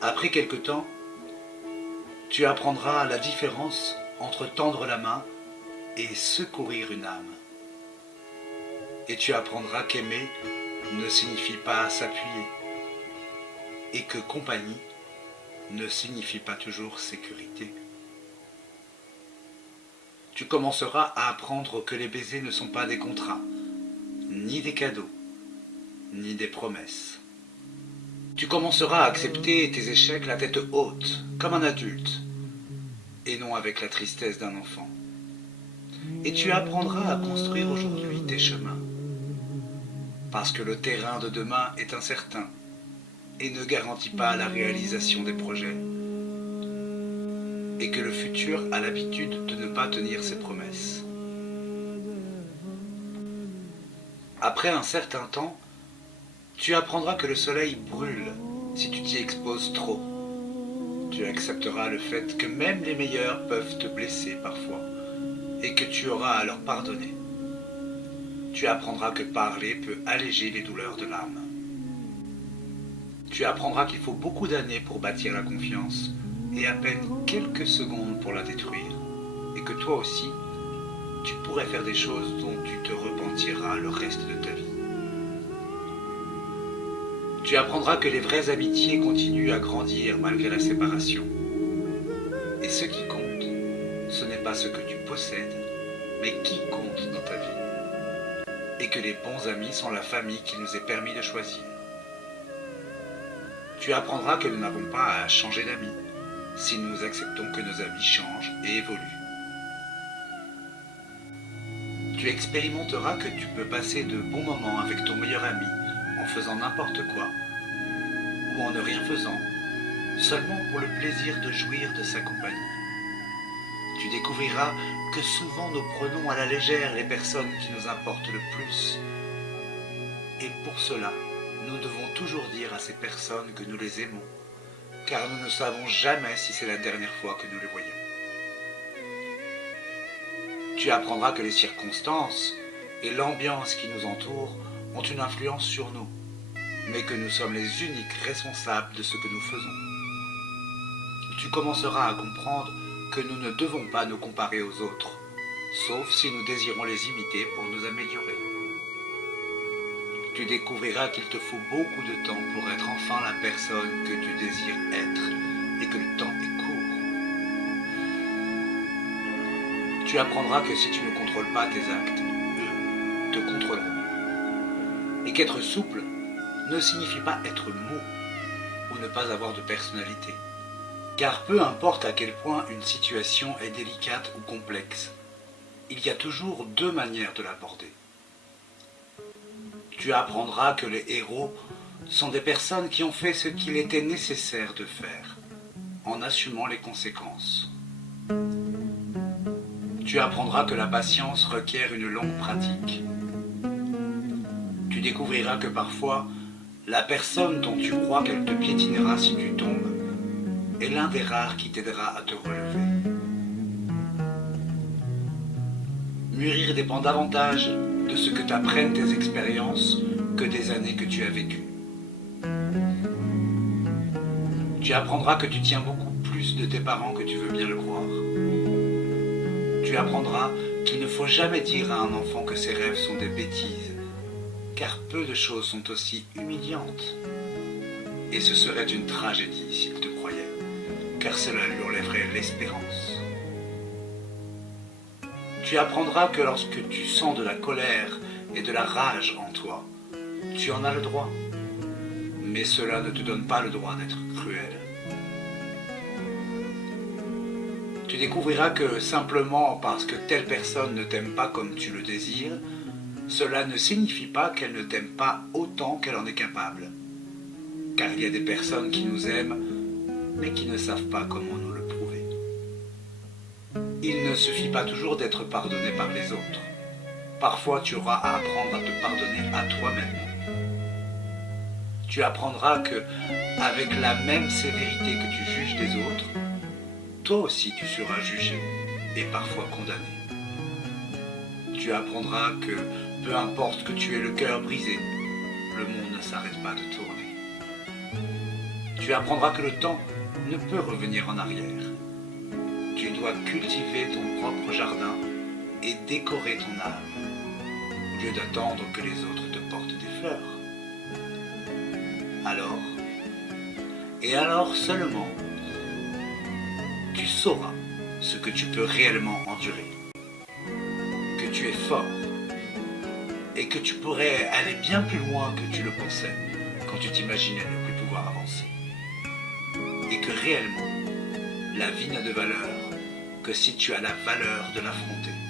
Après quelque temps, tu apprendras la différence entre tendre la main et secourir une âme. Et tu apprendras qu'aimer ne signifie pas s'appuyer et que compagnie ne signifie pas toujours sécurité. Tu commenceras à apprendre que les baisers ne sont pas des contrats, ni des cadeaux, ni des promesses. Tu commenceras à accepter tes échecs la tête haute, comme un adulte, et non avec la tristesse d'un enfant. Et tu apprendras à construire aujourd'hui tes chemins, parce que le terrain de demain est incertain et ne garantit pas la réalisation des projets, et que le futur a l'habitude de ne pas tenir ses promesses. Après un certain temps, tu apprendras que le soleil brûle si tu t'y exposes trop. Tu accepteras le fait que même les meilleurs peuvent te blesser parfois et que tu auras à leur pardonner. Tu apprendras que parler peut alléger les douleurs de l'âme. Tu apprendras qu'il faut beaucoup d'années pour bâtir la confiance et à peine quelques secondes pour la détruire. Et que toi aussi, tu pourrais faire des choses dont tu te repentiras le reste de ta vie. Tu apprendras que les vraies amitiés continuent à grandir malgré la séparation. Et ce qui compte, ce n'est pas ce que tu possèdes, mais qui compte dans ta vie. Et que les bons amis sont la famille qu'il nous est permis de choisir. Tu apprendras que nous n'avons pas à changer d'amis, si nous acceptons que nos amis changent et évoluent. Tu expérimenteras que tu peux passer de bons moments avec ton meilleur ami en faisant n'importe quoi, ou en ne rien faisant, seulement pour le plaisir de jouir de sa compagnie. Tu découvriras que souvent nous prenons à la légère les personnes qui nous importent le plus. Et pour cela, nous devons toujours dire à ces personnes que nous les aimons, car nous ne savons jamais si c'est la dernière fois que nous les voyons. Tu apprendras que les circonstances et l'ambiance qui nous entoure ont une influence sur nous, mais que nous sommes les uniques responsables de ce que nous faisons. Tu commenceras à comprendre que nous ne devons pas nous comparer aux autres, sauf si nous désirons les imiter pour nous améliorer. Tu découvriras qu'il te faut beaucoup de temps pour être enfin la personne que tu désires être et que le temps est court. Tu apprendras que si tu ne contrôles pas tes actes, eux te contrôleront. Et qu'être souple ne signifie pas être mou ou ne pas avoir de personnalité. Car peu importe à quel point une situation est délicate ou complexe, il y a toujours deux manières de l'aborder. Tu apprendras que les héros sont des personnes qui ont fait ce qu'il était nécessaire de faire, en assumant les conséquences. Tu apprendras que la patience requiert une longue pratique. Tu découvriras que parfois, la personne dont tu crois qu'elle te piétinera si tu tombes est l'un des rares qui t'aidera à te relever. Mûrir dépend davantage de ce que t'apprennent tes expériences que des années que tu as vécues. Tu apprendras que tu tiens beaucoup plus de tes parents que tu veux bien le croire. Tu apprendras qu'il ne faut jamais dire à un enfant que ses rêves sont des bêtises, car peu de choses sont aussi humiliantes. Et ce serait une tragédie s'il te croyait, car cela lui enlèverait l'espérance. Tu apprendras que lorsque tu sens de la colère et de la rage en toi, tu en as le droit. Mais cela ne te donne pas le droit d'être cruel. Tu découvriras que simplement parce que telle personne ne t'aime pas comme tu le désires, cela ne signifie pas qu'elle ne t'aime pas autant qu'elle en est capable. Car il y a des personnes qui nous aiment, mais qui ne savent pas comment nous le prouver. Il ne suffit pas toujours d'être pardonné par les autres. Parfois, tu auras à apprendre à te pardonner à toi-même. Tu apprendras que, avec la même sévérité que tu juges les autres, toi aussi tu seras jugé et parfois condamné. Tu apprendras que, peu importe que tu aies le cœur brisé, le monde ne s'arrête pas de tourner. Tu apprendras que le temps ne peut revenir en arrière. Tu dois cultiver ton propre jardin et décorer ton âme, au lieu d'attendre que les autres te portent des fleurs. Alors, et alors seulement, tu sauras ce que tu peux réellement endurer, que tu es fort et que tu pourrais aller bien plus loin que tu le pensais quand tu t'imaginais ne plus pouvoir avancer. Et que réellement, la vie n'a de valeur que si tu as la valeur de l'affronter.